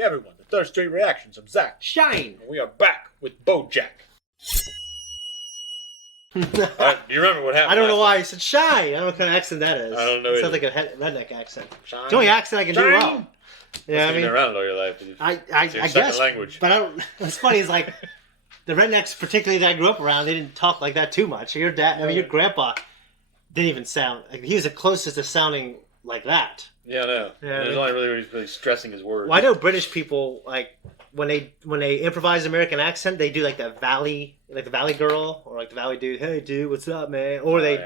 everyone. The third straight reactions of Zack. Shine! And we are back with BoJack. Alright, do you remember what happened? I don't know why I said shy. I don't know what kind of accent that is. I don't know It sounds either. like a redneck accent. Shine. It's the only accent I can do well. Yeah, You've been around all your life. I guess. Language. But I don't. What's funny is like the rednecks, particularly that I grew up around, they didn't talk like that too much. Your dad, I mean, your grandpa didn't even sound like he was the closest to sounding like that. Yeah, I know. Yeah, There's only really stressing his words. Well, I know British people like when they improvise American accent, they do like the valley girl or like the valley dude. Hey, dude, what's up, man? Or they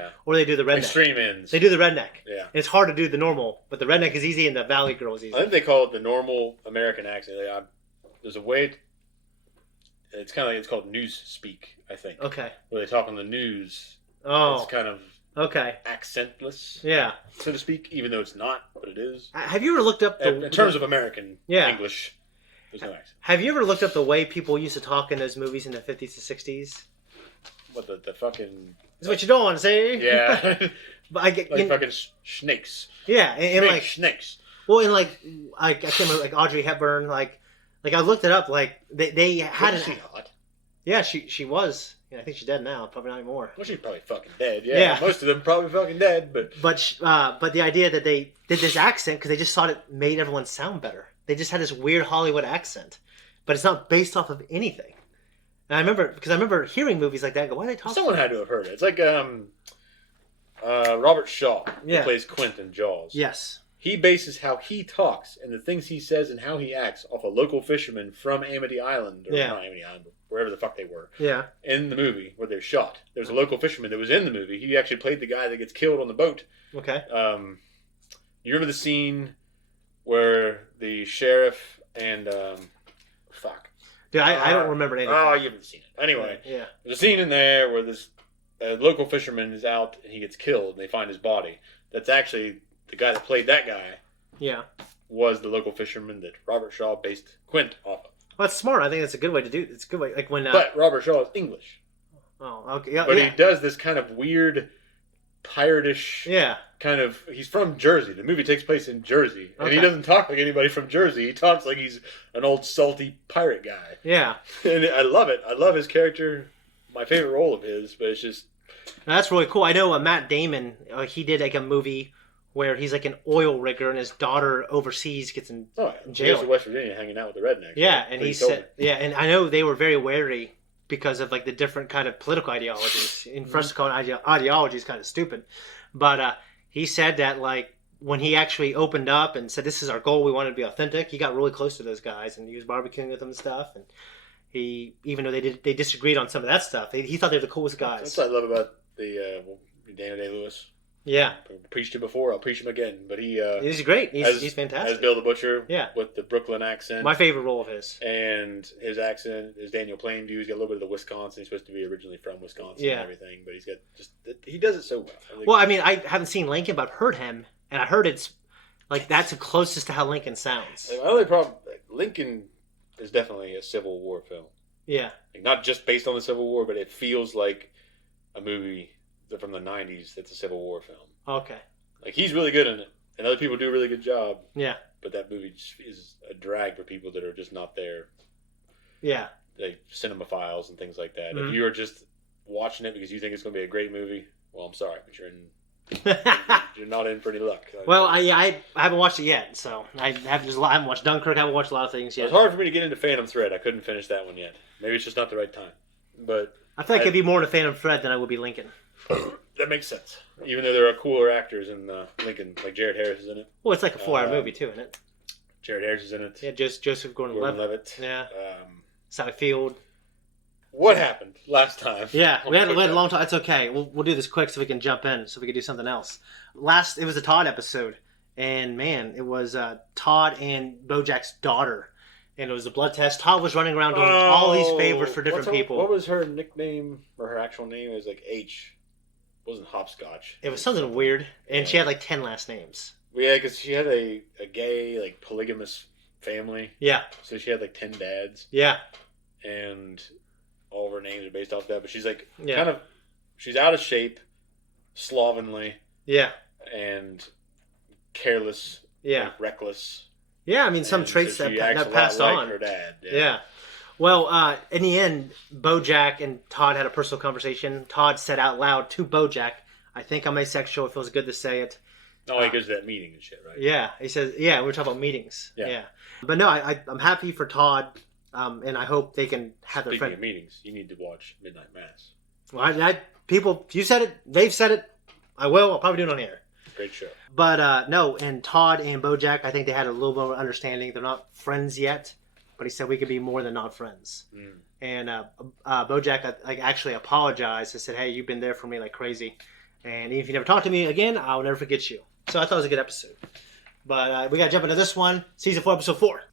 do the redneck. Extreme ends. They do the redneck. Yeah, and it's hard to do the normal, but the redneck is easy and the valley girl is easy. I think they call it the normal American accent. There's a way. It's kind of like it's called news speak. I think. Okay. Where they talk on the news. Oh. It's kind of. Okay. Accentless. Yeah. So to speak, even though it's not, but it is. Have you ever looked up in terms of American English? There's no accent. Have you ever looked up the way people used to talk in those movies in the 50s and 60s? What the fucking? That's what you don't want to say. Yeah. But I get like fucking snakes. Yeah, and like snakes. Well, and like I can't remember, like Audrey Hepburn, like I looked it up, like they had Wasn't she hot? Yeah, she was. Yeah, I think she's dead now. Probably not anymore. Well, she's probably fucking dead. Yeah, most of them probably fucking dead. But the idea that they did this accent because they just thought it made everyone sound better. They just had this weird Hollywood accent, but it's not based off of anything. And I remember hearing movies like that. And go, why are they talking? Someone had to have heard it. It's like Robert Shaw, who plays Quint in Jaws. Yes. He bases how he talks and the things he says and how he acts off a local fisherman from Amity Island, or not Amity Island, but wherever the fuck they were. Yeah. In the movie where they're shot, there's a local fisherman that was in the movie. He actually played the guy that gets killed on the boat. Okay. You remember the scene where the sheriff and fuck. Dude, I don't remember anything. Oh, you haven't seen it. Anyway, there's a scene in there where this local fisherman is out and he gets killed and they find his body. That's actually the guy that played that guy. Yeah. Was the local fisherman that Robert Shaw based Quint off of. Well, that's smart. I think that's a good way to do it. It's a good way. Like when. But Robert Shaw is English. Oh, okay. Yeah, but he does this kind of weird, piratish. Yeah. Kind of. He's from Jersey. The movie takes place in Jersey, and he doesn't talk like anybody from Jersey. He talks like he's an old salty pirate guy. Yeah. And I love it. I love his character. My favorite role of his, but it's just. That's really cool. I know Matt Damon. He did like a movie where he's like an oil rigger and his daughter overseas gets in jail. He's in West Virginia hanging out with the rednecks. Yeah, right? and he said, and I know they were very wary because of like the different kind of political ideologies. And for us to call it ideology is kind of stupid, but he said that like when he actually opened up and said this is our goal, we wanted to be authentic. He got really close to those guys and he was barbecuing with them and stuff. And he, even though they disagreed on some of that stuff, he thought they were the coolest guys. That's what I love about the Daniel Day-Lewis. Yeah, I preached him before. I'll preach him again. But he's great. He's fantastic. As Bill the Butcher. Yeah, with the Brooklyn accent. My favorite role of his. And his accent is Daniel Plainview. He's got a little bit of the Wisconsin. He's supposed to be originally from Wisconsin and everything. But he's got he does it so well. I mean, I haven't seen Lincoln, but I've heard him, and I heard it's like that's the closest to how Lincoln sounds. The only problem, Lincoln is definitely a Civil War film. Yeah, like, not just based on the Civil War, but it feels like a movie from the '90s that's a Civil War film. Okay. Like, he's really good in it, and other people do a really good job. Yeah. But that movie just is a drag for people that are just not there. Yeah. Like, cinemaphiles and things like that. Mm-hmm. If you are just watching it because you think it's going to be a great movie, well, I'm sorry, but you're not in for any luck. Well, I haven't watched it yet, so I haven't watched Dunkirk. I haven't watched a lot of things yet. It's hard for me to get into Phantom Thread. I couldn't finish that one yet. Maybe it's just not the right time. But I feel like I'd be more into Phantom Thread than I would be Lincoln. That makes sense. Even though there are cooler actors in Lincoln, like Jared Harris is in it. Well, it's like a 4-hour movie too, isn't it? Jared Harris is in it. Yeah, Joseph Gordon-Levitt. Yeah. Sally Field. What happened last time? Yeah, we had a long time. It's okay. We'll do this quick so we can jump in, so we can do something else. It was a Todd episode, and man, it was Todd and BoJack's daughter, and it was a blood test. Todd was running around doing all these favors for different people. What was her nickname or her actual name? It was like H. It wasn't hopscotch. It was something weird, and she had like 10 last names. Yeah, because she had a gay, like, polygamous family. Yeah. So she had like 10 dads. Yeah. And all of her names are based off that, but she's like she's out of shape, slovenly. Yeah. And careless. Yeah. Like, reckless. Yeah, I mean, some traits so that passed on. Her dad. Yeah. Well, in the end, BoJack and Todd had a personal conversation. Todd said out loud to BoJack, "I think I'm asexual. It feels good to say it." Oh, he goes to that meeting and shit, right? Yeah, he says, "Yeah, we were talking about meetings." Yeah. But no, I'm happy for Todd, and I hope they can have their friend. Speaking of meetings, you need to watch Midnight Mass. Well, people, you said it. They've said it. I will. I'll probably do it on here. Great show. But no, and Todd and BoJack, I think they had a little bit of understanding. They're not friends yet. But he said we could be more than not friends. And BoJack actually apologized and said, "Hey, you've been there for me like crazy, and if you never talk to me again, I'll never forget you." So I thought it was a good episode. But we got to jump into this one, season 4, episode 4.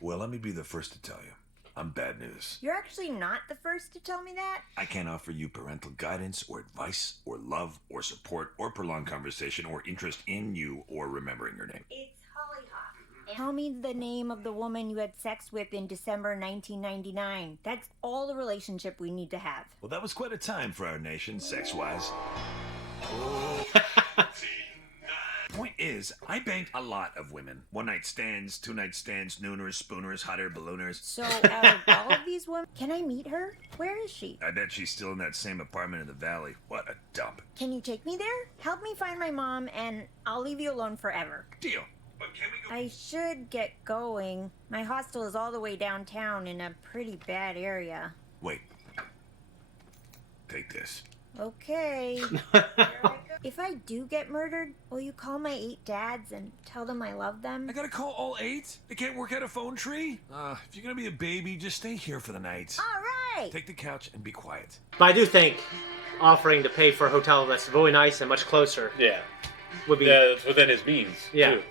Well, let me be the first to tell you, I'm bad news. You're actually not the first to tell me that. I can't offer you parental guidance or advice or love or support or prolonged conversation or interest in you or remembering your name. It's Hollyhock. Tell me the name of the woman you had sex with in December 1999. That's all the relationship we need to have. Well, that was quite a time for our nation, sex-wise. Point is, I banged a lot of women. One-night stands, two-night stands, nooners, spooners, hot air ballooners. So, out of all of these women, can I meet her? Where is she? I bet she's still in that same apartment in the valley. What a dump. Can you take me there? Help me find my mom, and I'll leave you alone forever. Deal. But can we go? I should get going. My hostel is all the way downtown in a pretty bad area. Wait. Take this. Okay. If I do get murdered, will you call my 8 dads and tell them I love them? I gotta call all 8? They can't work out a phone tree? If you're gonna be a baby, just stay here for the night. All right. Take the couch and be quiet. But I do think offering to pay for a hotel that's really nice and much closer. Yeah. Would be. Yeah, it's within his means. Yeah. Too.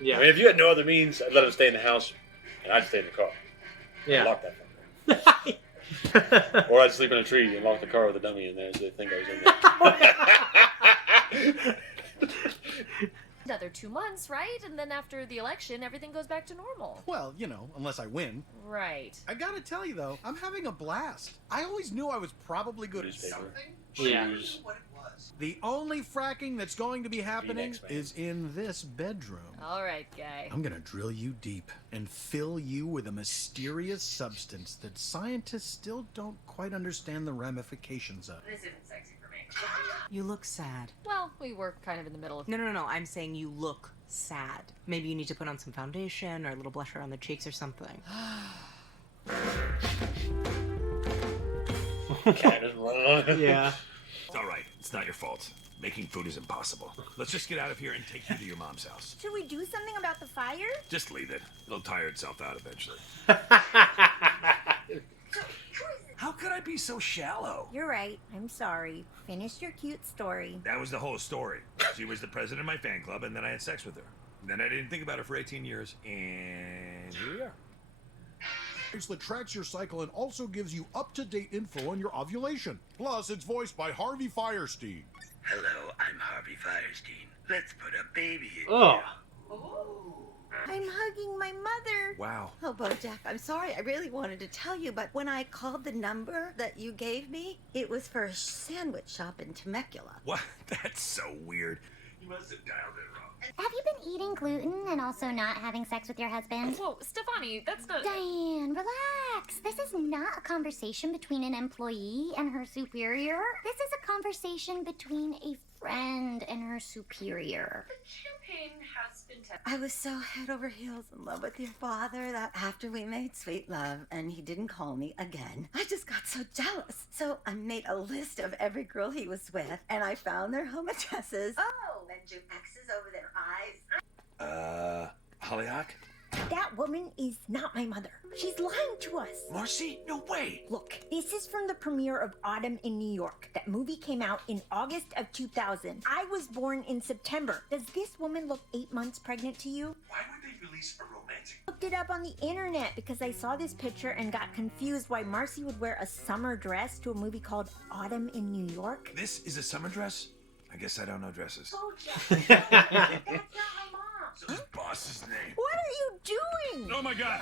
Yeah. I mean, if you had no other means, I'd let him stay in the house, and I'd stay in the car. Yeah. I'd lock that fucker. Or I'd sleep in a tree and lock the car with a dummy in there so they think I was in there. Another 2 months, right? And then after the election, everything goes back to normal. Well, you know, unless I win. Right. I gotta tell you, though, I'm having a blast. I always knew I was probably good at something. Yeah. What it was. The only fracking that's going to be happening is in this bedroom. All right, guy. I'm gonna drill you deep and fill you with a mysterious substance that scientists still don't quite understand the ramifications of. This isn't sexy for me. You look sad. Well, we were kind of in the middle of... No. I'm saying you look sad. Maybe you need to put on some foundation or a little blusher on the cheeks or something. Cat is running on. Yeah. It's all right. It's not your fault. Making food is impossible. Let's just get out of here and take you to your mom's house. Should we do something about the fire? Just leave it. It'll tire itself out eventually. How could I be so shallow? You're right. I'm sorry. Finish your cute story. That was the whole story. She was the president of my fan club, and then I had sex with her. Then I didn't think about her for 18 years, and here we are. That tracks your cycle and also gives you up-to-date info on your ovulation. Plus, it's voiced by Harvey Fierstein. Hello, I'm Harvey Fierstein. Let's put a baby in Oh. here. I'm hugging my mother. Wow. Oh, BoJack, I'm sorry. I really wanted to tell you, but when I called the number that you gave me, it was for a sandwich shop in Temecula. What? That's so weird. You must have dialed it wrong. Have you been eating gluten and also not having sex with your husband? Whoa, Stefani, that's not... Diane, relax. This is not a conversation between an employee and her superior. This is a conversation between a friend and her superior. Champagne has been tested. I was so head over heels in love with your father that after we made sweet love and he didn't call me again, I just got so jealous. So I made a list of every girl he was with, and I found their home addresses. Oh, mentioned X's over their eyes. Hollyhock? That woman is not my mother. She's lying to us. Marcie? No way. Look, this is from the premiere of Autumn in New York. That movie came out in August of 2000. I was born in September. Does this woman look 8 months pregnant to you? Why would they release a romantic? Looked it up on the internet because I saw this picture and got confused why Marcie would wear a summer dress to a movie called Autumn in New York. This is a summer dress? I guess I don't know dresses. BoJack. That's not my mom. So his boss's name. What are you doing? Oh my god!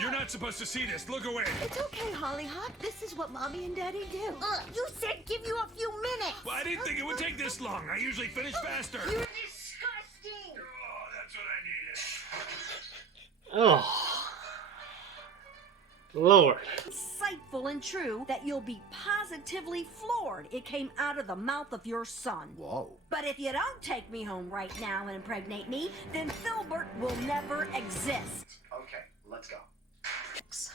You're not supposed to see this. Look away. It's okay, Hollyhock. This is what Mommy and Daddy do. You said give you a few minutes. Well, I didn't think it would take this long. I usually finish faster. You're disgusting. Oh, that's what I needed. Oh, Lord. Insightful and true that you'll be positively floored it came out of the mouth of your son. Whoa. But if you don't take me home right now and impregnate me, then Filbert will never exist. Okay, let's go.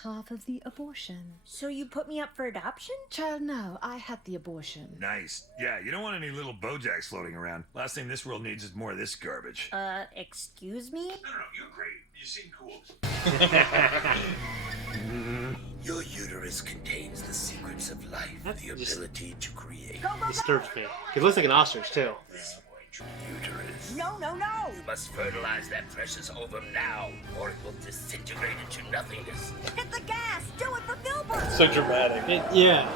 Half of the abortion. So you put me up for adoption? Child, no, I had the abortion. Nice. Yeah, you don't want any little BoJacks floating around. Last thing this world needs is more of this garbage. Excuse me? No, you're great. You seem cool. Your uterus contains the secrets of life, the ability to create. Disturbs me. He looks like an ostrich, too. Uterus. No, no, no! You must fertilize that precious ovum now, or it will disintegrate into nothingness. Hit the gas! Do it for Filbert! So dramatic. Yeah.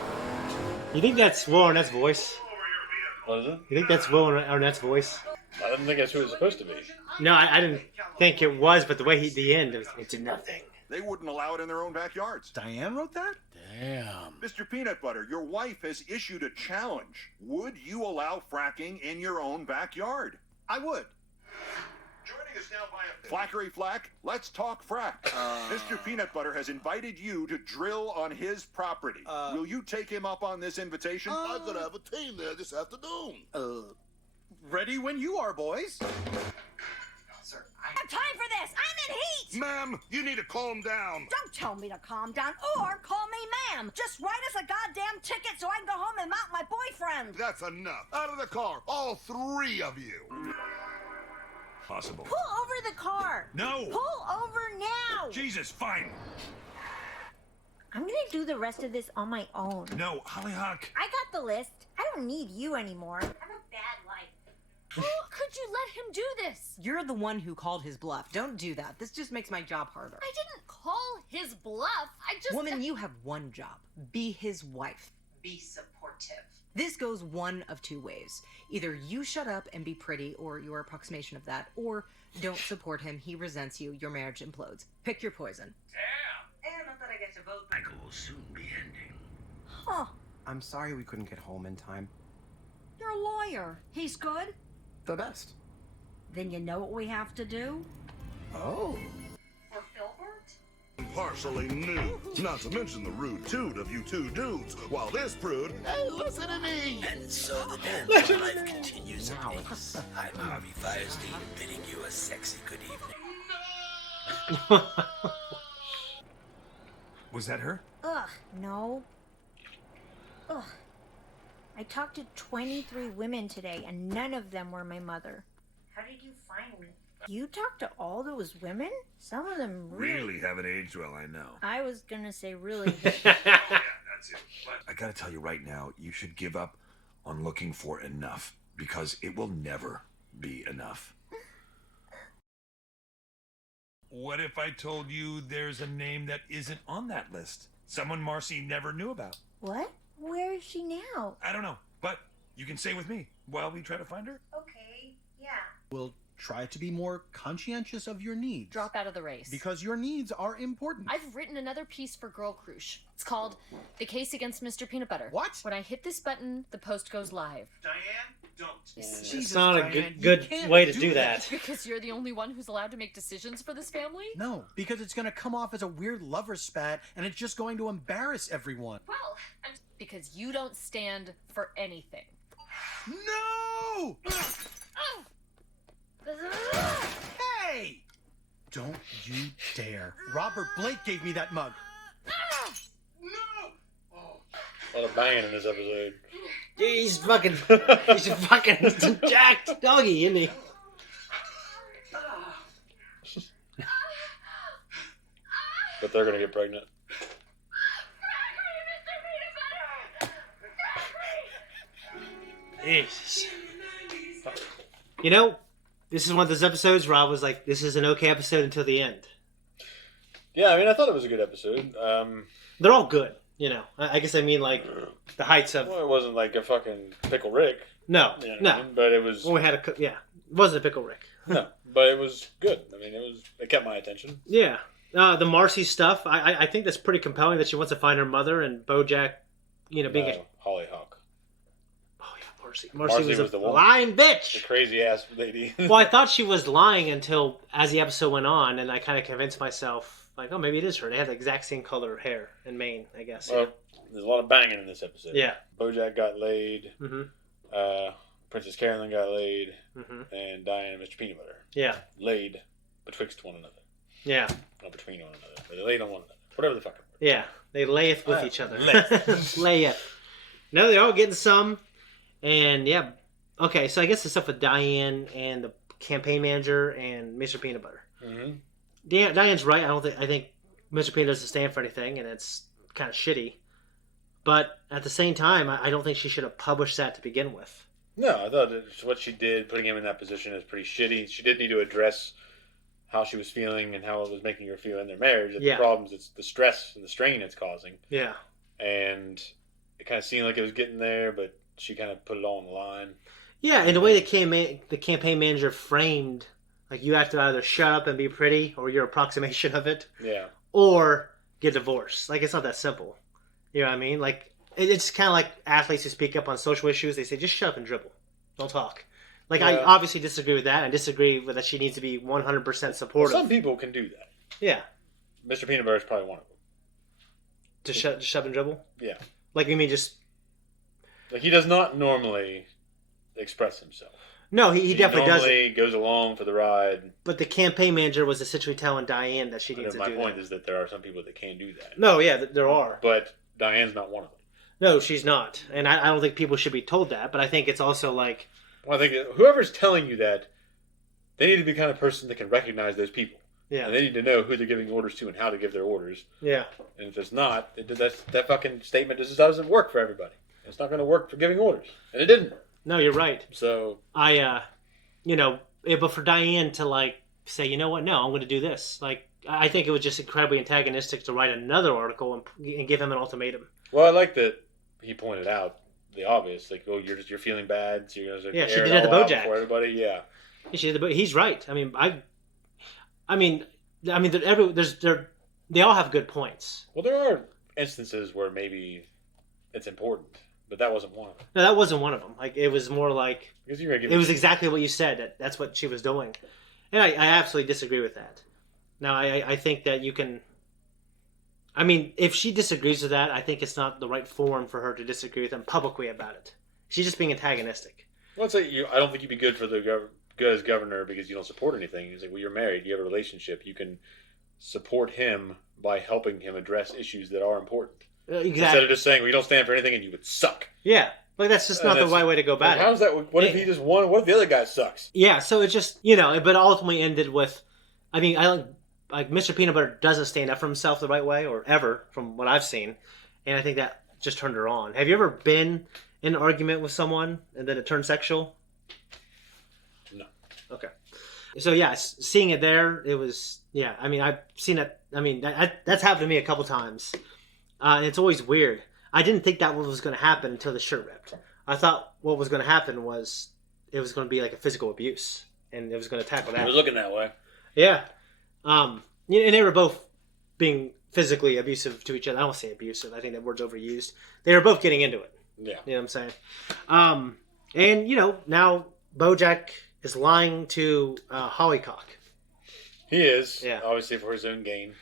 You think that's Will Arnett's voice? What is it? You think that's Will Arnett's voice? I didn't think that's who it was supposed to be. No, I didn't think it was, but the way the end, it was into nothing. They wouldn't allow it in their own backyards. Diane wrote that? Damn. Mr. Peanut Butter, your wife has issued a challenge. Would you allow fracking in your own backyard? I would. Joining us now via Flackery Flack, let's talk frack. Mr. Peanut Butter has invited you to drill on his property. Will you take him up on this invitation? I'm gonna have a team there this afternoon. Ready when you are, boys. Sir, I have time for this! I'm in heat! Ma'am, you need to calm down. Don't tell me to calm down or call me ma'am. Just write us a goddamn ticket so I can go home and mount my boyfriend. That's enough. Out of the car, all three of you. Possible. Pull over the car! No! Pull over now! Jesus, fine. I'm gonna do the rest of this on my own. No, Hollyhock. I got the list. I don't need you anymore. I have a bad life. How could you let him do this? You're the one who called his bluff. Don't do that. This just makes my job harder. I didn't call his bluff. I just... Woman, you have one job. Be his wife. Be supportive. This goes one of two ways. Either you shut up and be pretty, or your approximation of that, or don't support him, he resents you, your marriage implodes. Pick your poison. Damn! And not that I get to vote. Michael will soon be ending. Huh. I'm sorry we couldn't get home in time. You're a lawyer. He's good? The best. Then you know what we have to do? Oh. For Filbert? Partially new. Not to mention the rude toot of you two dudes, while this prude, hey, listen to me! And so the dance of life continues apace. I'm Harvey Firestein, bidding you a sexy good evening. Was that her? Ugh, no. Ugh. I talked to 23 women today, and none of them were my mother. How did you find me? You talked to all those women? Some of them Really haven't aged well, I know. I was gonna say really. Yeah, that's it. But I gotta tell you right now, you should give up on looking for enough, because it will never be enough. What if I told you there's a name that isn't on that list? Someone Marcie never knew about. What? Where is she now? I don't know, but you can stay with me while we try to find her. Okay, yeah. We'll try to be more conscientious of your needs. Drop out of the race. Because your needs are important. I've written another piece for Girl Crush. It's called The Case Against Mr. Peanut Butter. What? When I hit this button, the post goes live. Diane, don't. It's not a good way to do that. Because you're the only one who's allowed to make decisions for this family? No, because it's going to come off as a weird lover spat, and it's just going to embarrass everyone. Well, because you don't stand for anything. No! Hey! Don't you dare. Robert Blake gave me that mug. A lot of banging in this episode. He's fucking jacked doggy, isn't he? But they're gonna get pregnant. Jesus. You know, this is one of those episodes where I was like, this is an okay episode until the end. Yeah, I mean, I thought it was a good episode. They're all good, you know. I guess I mean, like, the heights of... Well, it wasn't like a fucking Pickle Rick. No, you know no. I mean? But it was... Well, we had a... Yeah, it wasn't a Pickle Rick. No, but it was good. I mean, it kept my attention. Yeah. The Marcie stuff, I think that's pretty compelling that she wants to find her mother and BoJack, you know, being Hollyhock. Oh, yeah, poor Marcie. Marcie was the a woman. lying bitch. The crazy ass lady. Well, I thought she was lying until as the episode went on, and I kind of convinced myself, like, oh, maybe it is her. They have the exact same color hair and mane, I guess. Well, there's a lot of banging in this episode. Yeah. BoJack got laid. Mm-hmm. Princess Carolyn got laid. Mm-hmm. And Diane and Mr. Peanut Butter. Yeah. Laid betwixt one another. Yeah. Not between one another. But they laid on one another. Whatever the fuck. Yeah. They layeth with each other. Layeth. Layeth. No, they're all getting some. And, yeah. Okay, so I guess the stuff with Diane and the campaign manager and Mr. Peanut Butter. Mm-hmm. Diane's right. I think Mr. Peanut doesn't stand for anything, and it's kind of shitty. But at the same time, I don't think she should have published that to begin with. No, I thought that what she did, putting him in that position, is pretty shitty. She did need to address how she was feeling and how it was making her feel in their marriage. And the problems, it's the stress and the strain it's causing. Yeah. And it kind of seemed like it was getting there, but she kind of put it all on the line. Yeah, and the way the campaign manager framed, like, you have to either shut up and be pretty, or your approximation of it, Yeah. or get divorced. Like, it's not that simple. You know what I mean? Like, it's kind of like athletes who speak up on social issues. They say, just shut up and dribble. Don't talk. Like, I obviously disagree with that. I disagree with that she needs to be 100% supportive. Well, some people can do that. Yeah. Mr. Peanut Butter is probably one of them. Just shut up and dribble? Yeah. Like, you mean just... Like, he does not normally express himself. No, he definitely doesn't. He goes along for the ride. But the campaign manager was essentially telling Diane that she needs to do that. My point is that there are some people that can do that. No, yeah, there are. But Diane's not one of them. No, she's not. And I don't think people should be told that, but I think it's also like... Well, I think that whoever's telling you that, they need to be the kind of person that can recognize those people. Yeah. And they need to know who they're giving orders to and how to give their orders. Yeah. And if it's not, that fucking statement just doesn't work for everybody. It's not going to work for giving orders. And it didn't. No, you're right. So... but for Diane to, like, say, you know what, no, I'm going to do this. Like, I think it was just incredibly antagonistic to write another article and give him an ultimatum. Well, I like that he pointed out the obvious. Like, oh, you're feeling bad, so you're going to she did it to BoJack. For everybody, yeah. She did he's right. I mean, they all have good points. Well, there are instances where maybe it's important, but that wasn't one of them. No, that wasn't one of them. Like, it was more like it was exactly what you said. That's what she was doing, and I absolutely disagree with that. Now, I think that you can. I mean, if she disagrees with that, I think it's not the right forum for her to disagree with him publicly about it. She's just being antagonistic. Well, I don't think you'd be good for good as governor because you don't support anything. He's like, well, you're married, you have a relationship, you can support him by helping him address issues that are important. Exactly. Instead of just saying, well, you don't stand for anything and you would suck. Yeah. Like, that's just not the right way to go about it. How's that? What if he just won? What if the other guy sucks? Yeah, so it just, but ultimately ended with, I mean, like Mr. Peanut Butter doesn't stand up for himself the right way, or ever, from what I've seen. And I think that just turned her on. Have you ever been in an argument with someone and then it turned sexual? No. Okay. So, yeah, seeing it there, it was, I mean, I've seen it. I mean, that's happened to me a couple times. And it's always weird. I didn't think that was going to happen until the shirt ripped. I thought what was going to happen was it was going to be like a physical abuse, and it was going to tackle that. It was looking that way. Yeah. And they were both being physically abusive to each other. I don't want to say abusive. I think that word's overused. They were both getting into it. Yeah. You know what I'm saying? And, now BoJack is lying to Hollycock. He is. Yeah. Obviously for his own gain.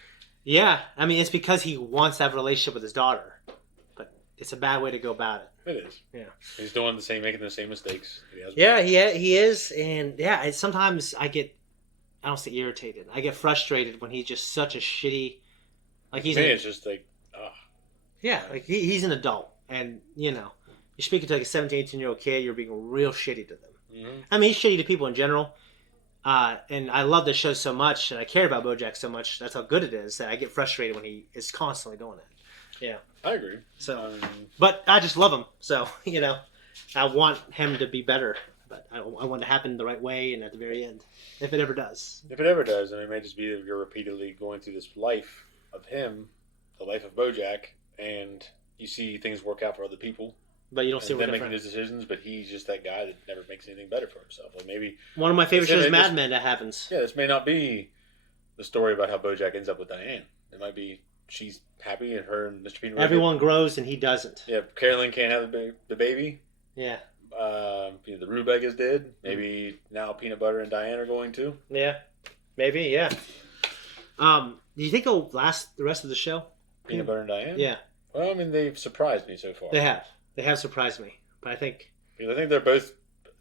Yeah. I mean, it's because he wants to have a relationship with his daughter. But it's a bad way to go about it. It is. Yeah. He's making the same mistakes. He is. And, sometimes I don't say irritated. I get frustrated when he's just such a shitty... Like, it's just like... Yeah, like he's an adult. And, you're speaking to like a 17, 18-year-old kid, you're being real shitty to them. Mm-hmm. I mean, he's shitty to people in general. And I love this show so much, and I care about BoJack so much. That's how good it is that I get frustrated when he is constantly doing it. Yeah. I agree. So, but I just love him. So, I want him to be better. But I want it to happen the right way and at the very end. If it ever does. If it ever does, and it may just be that you're repeatedly going through this life of him, the life of BoJack, and you see things work out for other people. But you don't see them making his decisions, but he's just that guy that never makes anything better for himself. Like maybe one of my favorite shows, Mad Men, that happens. Yeah, this may not be the story about how BoJack ends up with Diane. It might be she's happy and her and Mr. Peanut. Everyone grows and he doesn't. Yeah, Carolyn can't have the baby. Yeah. The Rubegas did. Maybe now Peanut Butter and Diane are going to. Yeah, maybe. Yeah. Do you think it'll last the rest of the show? Peanut Butter and Diane? Yeah. Well, I mean, they've surprised me so far. They have. They have surprised me. But I think they're both,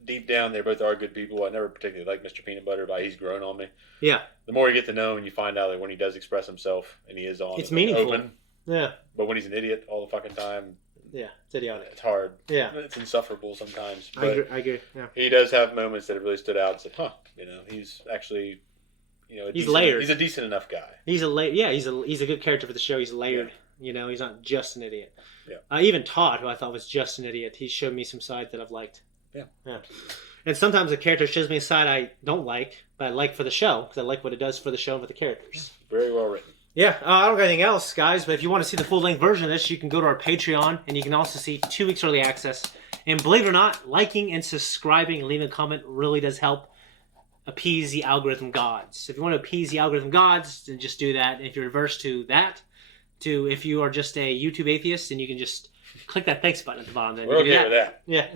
deep down, they both are good people. I never particularly liked Mr. Peanut Butter, but he's grown on me. Yeah. The more you get to know him and you find out that when he does express himself and he is on, it's meaningful. Open. Yeah. But when he's an idiot all the fucking time, yeah, it's idiotic. It's hard. Yeah. It's insufferable sometimes. But I agree. Yeah. He does have moments that have really stood out and said, he's actually, he's layered. He's a decent enough guy. He's a good character for the show. He's layered. Yeah. He's not just an idiot. Yeah. Even Todd, who I thought was just an idiot, he showed me some sides that I've liked. Yeah. Yeah. And sometimes a character shows me a side I don't like, but I like for the show because I like what it does for the show and for the characters. Very well written. Yeah, I don't got anything else, guys, but if you want to see the full-length version of this, you can go to our Patreon, and you can also see 2 weeks early access. And believe it or not, liking and subscribing and leaving a comment really does help appease the algorithm gods. If you want to appease the algorithm gods, then just do that. If you're averse to that, if you are just a YouTube atheist, then you can just click that thanks button at the bottom. Then we're okay with that. Yeah.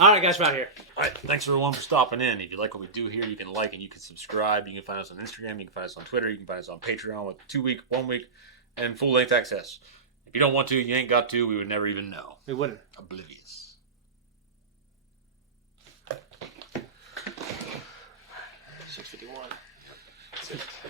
All right, guys, we're out here. All right, thanks everyone for stopping in. If you like what we do here, you can like and you can subscribe. You can find us on Instagram. You can find us on Twitter. You can find us on Patreon with 2 week, 1 week, and full-length access. If you don't want to, you ain't got to. We would never even know. We wouldn't. Oblivious.